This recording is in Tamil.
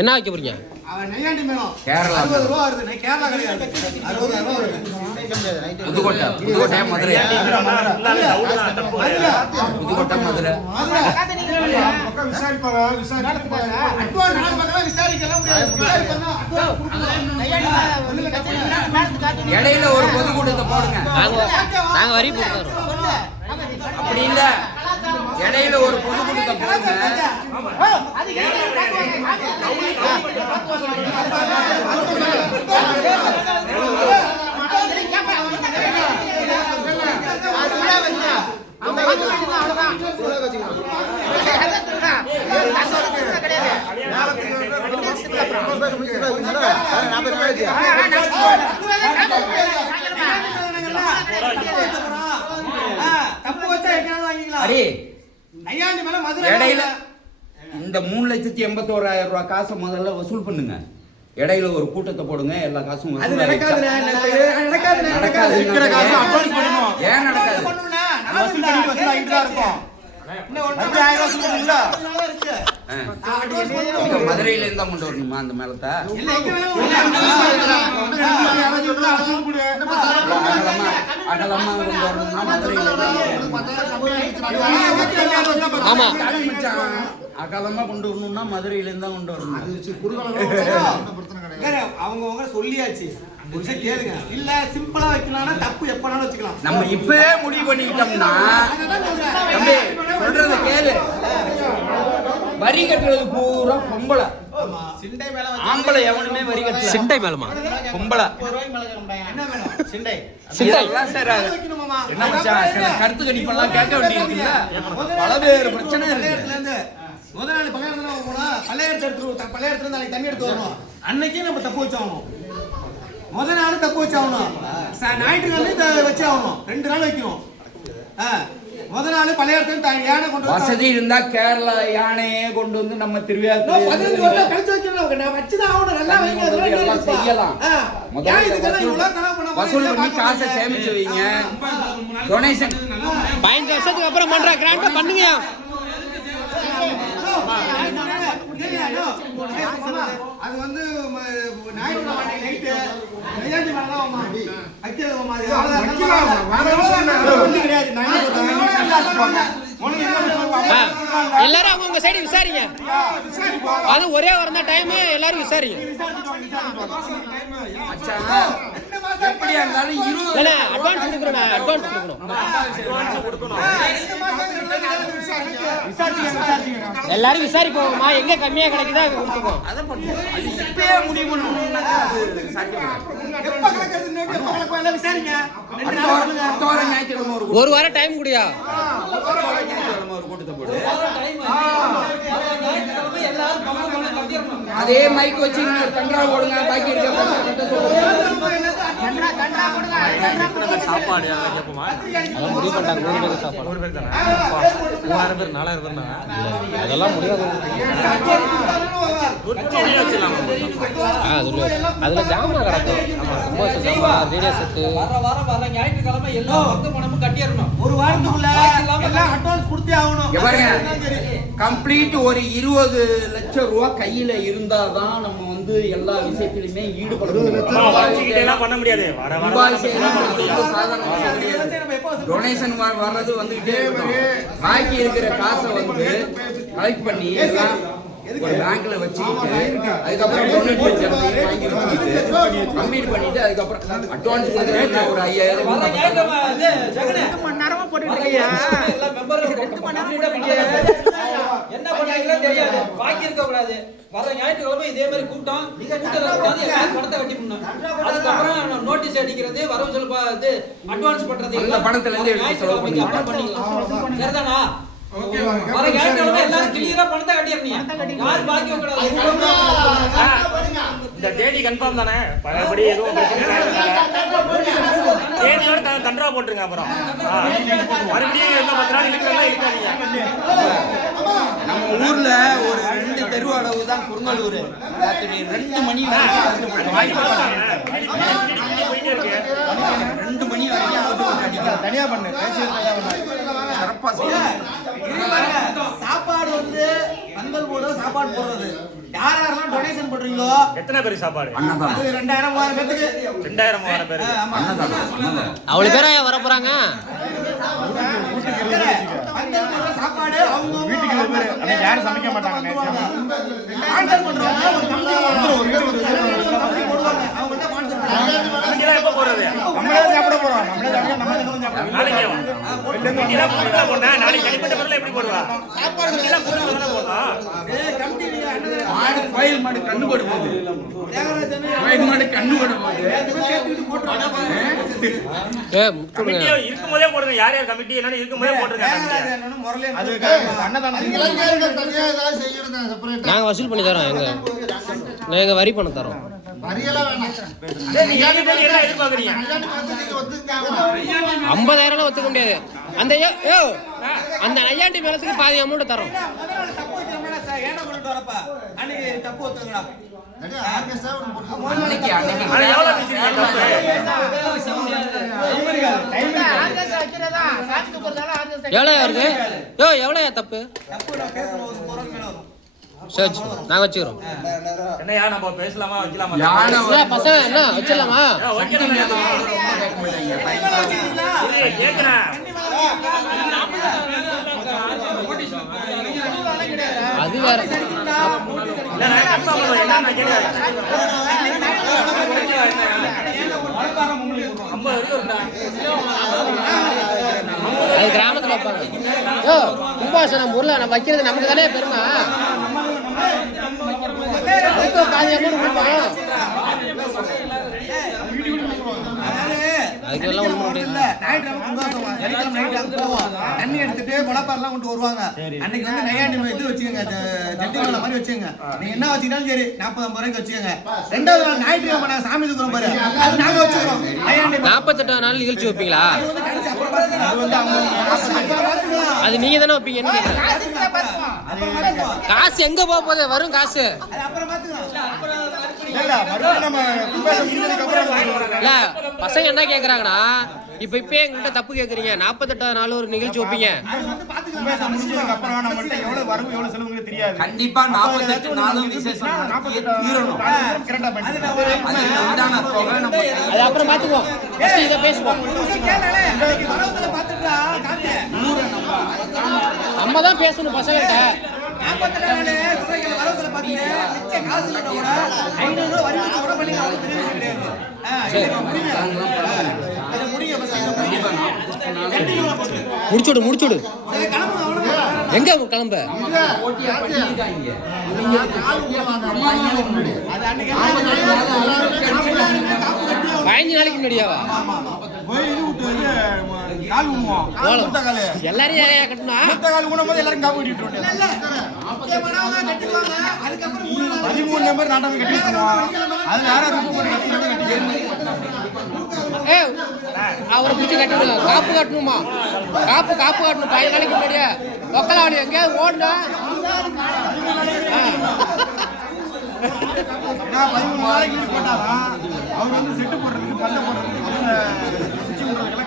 என்ன வைக்க போறீங்க? கேரளா 60 ரூபா வருது. கேரளா கிடையாது. 60 ரூபா வருது. புதுக்கோட்டை மதுரை. புதுக்கோட்டை மதுரை. இடையில ஒரு பொதுக்கூட்டத்தை போடுங்க. நாங்க வரி போடுறோம். அப்படி இல்ல, இடையில ஒரு பொதுக்கூட்டத்தை போடுங்க. இடையில இந்த 3,81,000 ரூபாய் காசை முதல்ல வசூல் பண்ணுங்க. இடையில ஒரு கூட்டத்தை போடுங்க. எல்லா காசும் ஏன் நடக்காது? மதுரையில இருந்தா கொண்டு வரணுமா அந்த மேலத்தை? அகலமா கொண்டு வரணும்னா மதுரையில அகலமா கொண்டு வரணும்னா மதுரையில இருந்தா கொண்டு வரணும். அவங்க சொல்லியாச்சு. கேளுங்க. இல்ல சிம்பிளா வைக்கலாம்னா தப்பு எப்பனாலும் வச்சுக்கலாம். நம்ம இப்பவே முடிவு பண்ணிக்கிட்டோம்னா சொல்றத கேளு. வரி கட்டுறது பூரா பொம்பளை. ஆம்பளை எவனுமே வரி கட்டல. சிண்டை மேலமா? பொம்பளை. என்ன மச்சான் கருத்து கணிப்பெல்லாம் கேட்க வேண்டியிருக்குல்ல. பலவேறு பிரச்சனை இருக்கு. முதல் நாள் பள்ளியத்துல நாளைக்கு தண்ணி எடுத்து வரணும். அன்னைக்கே நம்ம தப்பு வச்சாகணும். முதல் நாள் தப்பு வச்சாகணும். ஞாயிற்றுக்கிழமை வச்சு ஆகணும். 2 நாள் வைக்கணும். முதல் நாள் பள்ளியத்துல யானை கொண்டு வசதி இருந்தா கேரளா யானையே கொண்டு வந்து நம்ம திருவிழா 15 வருஷம் கழிச்சு வைக்கணும். வச்சுதான் ஆகணும். நல்லா வைங்க. செய்யலாம். வசூல் பண்ணி காசை சேமிச்சு வைங்க. டொனேஷன் 15 வருஷத்துக்கு அப்புறம் பண்ற கிராண்டா பண்ணுங்க. அது வந்து ஞாயிற்றுக்கிழமை நைட்டு நையாண்டி மேலமா அக்கியமா எல்லாரும் அவங்க சைடு விசாரிங்க. அது ஒரே வாரம் தான் டைம். எல்லாரும் விசாரிங்க. எப்படியா இருந்தாலும் அட்வான்ஸ் கொடுக்கணும். அட்வான்ஸ் கொடுக்கணும். எல்லாரும் விசாரிப்போம்மா. எங்க கம்மியா கிடைக்குதோ அங்க கொடுத்துப்போம். அதை பண்ணுவோம். இப்பயே முடிவு பண்ணணும்னா ஒரு வாரம் டைம் குடியா? ஒரு கூட்டத்தை போடு. அதே மைக் வச்சு கன்றா போடுங்க. பாக்கி சாப்பாடு முடிவு பண்ணிட்டாங்க. 100 பேருக்கு சாப்பாடு. 100 பேர் தானே? 3000 பேர் 4000 பேர் தானே? அதெல்லாம் முடியாது. அதுல ஜாமா கிடக்கும். ஞாயிற்றுக்கிழமை எல்லா பணமும் கட்டிடணும். ஒரு வாரத்துக்குள்ள எல்லாம் அட்வான்ஸ் கொடுத்தே ஆகணும். கம்ப்ளீட் ஒரு 20 லட்சம் ரூபாய் கையில இருந்தாதான் நம்ம வந்து எல்லா விஷயத்திலுமே ஈடுபடணும். பண்ண முடியாது. டொனேஷன் வர்றது வந்துகிட்டே இருக்கும். பாக்கி இருக்கிற காசை வந்து கலெக்ட் பண்ணி எல்லாம் ஒரு பேங்க்ல வச்சுக்கிட்டு அதுக்கப்புறம் டொனேட் வாங்கி வச்சுக்கிட்டு கம்ப்ளீட் பண்ணிட்டு அதுக்கப்புறம் அட்வான்ஸ் ஒரு 5000 மணி நேரமா போட்டுட்டு இருக்கியா? என்ன பண்ணாங்களோ தெரியாது. பாக்கி இருக்க கூடாது. வர ஞாயிற்றுக்கிழமை இதே மாதிரி கூட்டம் பணத்தை கட்டி பண்ணணும். அதுக்கப்புறம் நோட்டீஸ் அடிக்கிறது, வரவு செலவு அட்வான்ஸ் பண்றது பணத்துல இருந்து அப்புறம் பண்ணிக்கலாம். சரிதானா? வர ஞாயிற்றுக்கிழமை எல்லாரும் கிளியரா பணத்தை கட்டிடுறீங்க. யார் பாக்கி வைக்கூடாது. இந்த தேதி கன்ஃபார்ம் தானே? பழையபடி எதுவும் தேதியோட கன்றா போட்டுருங்க. அப்புறம் மறுபடியும் என்ன 10 நாள் இருக்காதீங்க. நம்ம ஊர்ல ஒரு 2 தெரு அளவு தான் குருங்கலூர். ராத்திரி 2 மணி வரைக்கும் 2 மணி வரைக்கும் தனியா பண்ணு. சிறப்பா செய்ய சாப்பாடு போடுறது சாப்பாடு போடுறது. யார் யாரெல்லாம் டொனேஷன் பண்றீங்களோ எத்தனை பேர் சாப்பாடு? அது 2000 3000 பேருக்கு 2000 3000 பேர். ஆமா அவ்வளவு பேரா வர போறாங்க. பந்தல் போடுற சாப்பாடு அவங்க வீட்டுக்கு அன்னைக்கு யாரும் சமைக்க மாட்டாங்க. ஸ்பான்சர் பண்றவங்க ஒரு கம்பெனி போடுவாங்க. அவங்க தான் ஸ்பான்சர் பண்ணுவாங்க. கமிட்டிலாம் எப்போ போடுறது? நம்மளே சாப்பிட போறோம். நம்மளே சாப்பிட நாளைக்கு கமிட்டிலாம் போடுறதா போனா நாளைக்கு தனிப்பட்ட முறையில் எப்படி போடுவா? கமிட்டிலாம் போடுறதா போடுவா? கம்பெனி மாடு கோயில் மாடு கண்ணு போடு போகுது. கோயில் மாடு கண்ணு போடு போகுது. கமிட்டி இருக்கும்போதே போடுங்க. யார் யார் கமிட்டி இல்லைன்னு இருக்கும்போதே போட்டுருங்க. நாங்க வசூல் பண்ணி தரோம். எங்க வரி பணம் தரோம். நீங்க எல்லாம் எதிர்பார்க்குறீங்க. 50,000 ஒத்துக்க முடியாது. அந்த நையாண்டி மேலத்துக்கு பாதி அமௌண்ட் தரோம். ஆனா எவ்வளோ பேசுறீங்க தப்பு? எவ்வளோ வருது? எவ்வளோயா தப்பு? சரி நாங்க வச்சுக்கிறோம். என்னையா நம்ம பேசலாமா வைக்கலாமா? பசங்க என்ன வச்சிடலாமா? ஓகே கேட்குறேன். அது வேற. அது கிராமத்துல வைப்பாங்க. கும்பாசம் நம்ம ஊர்ல நம்ம வைக்கிறது நமக்கு தானே பெருமை. பாதி அமௌண்ட் கொடுப்பான். அதுக்கெல்லாம் ஒண்ணும் முடியாது. தண்ணி எடுத்துட்டு முளைப்பாரெல்லாம் கொண்டு வருவாங்க. அன்னைக்கு வந்து நையாண்டி இது வச்சுக்கோங்க, ஜட்டி மேல மாதிரி வச்சுக்கோங்க. நீங்க என்ன வச்சுக்கிட்டாலும் சரி 40-50 ரூபாய்க்கு வச்சுக்கோங்க. 2வது நாள் ஞாயிற்றுக்கிழமை நாங்க சாமி தூக்குறோம் பாரு, அது நாங்க வச்சுக்கிறோம். நையாண்டி 48 நாள் நிகழ்ச்சி வைப்பீங்களா? அது நீங்க தானே வைப்பீங்க. காசு எங்க போக போகுது? வரும் காசு அப்புறம் பாத்துக்கலாம். இல்ல பசங்க என்ன கேக்குறாங்கன்னா, இப்ப எங்கள்கிட்ட தப்பு கேக்குறீங்க. 48 நாள் ஒரு நிகழ்ச்சி வைப்பீங்க. கண்டிப்பா 48 நாளும் விசேஷம் தீரணும். அதுக்கு உண்டான தொகை நம்ம அது அப்புறம் பாத்துக்குவோம். இதை பேசுவோம். நம்ம தான் பேசணும் பசங்கள்கிட்ட. 48 வரவுல பாத்தீங்க மிச்ச காசு இல்ல கூட 500 ரூபாய் வரி கூட பண்ணி அவங்க தெரிஞ்சு கிடையாது. அது முடிங்க பசங்க முடிச்சுடு. எங்க கிளம்ப? அது அன்னைக்கு 15 நாளைக்கு முன்னாடியாவா? கால் ஊனுவோம். எல்லாரையும் ஏன் கட்டணும்? கால் ஊனும் போது எல்லாரும் காப்பு கட்டிட்டு இல்ல முக்கியமானவங்க கட்டிக்குவாங்க. அதுக்கு அப்புறம் 13 நம்பர் நாட்டாம கட்டிடுவோம். அது யாரா அவரை பிடிச்சி கட்டணும். காப்பு கட்டணுமா? காப்பு கட்டணும். 15 நாளைக்கு முன்னாடியே ஒக்கலாடி எங்கேயாவது ஓடுனா 13 நாளைக்கு போட்டாதான் அவங்க வந்து செட்டு போடுறதுக்கு பல்ல போடுறதுக்கு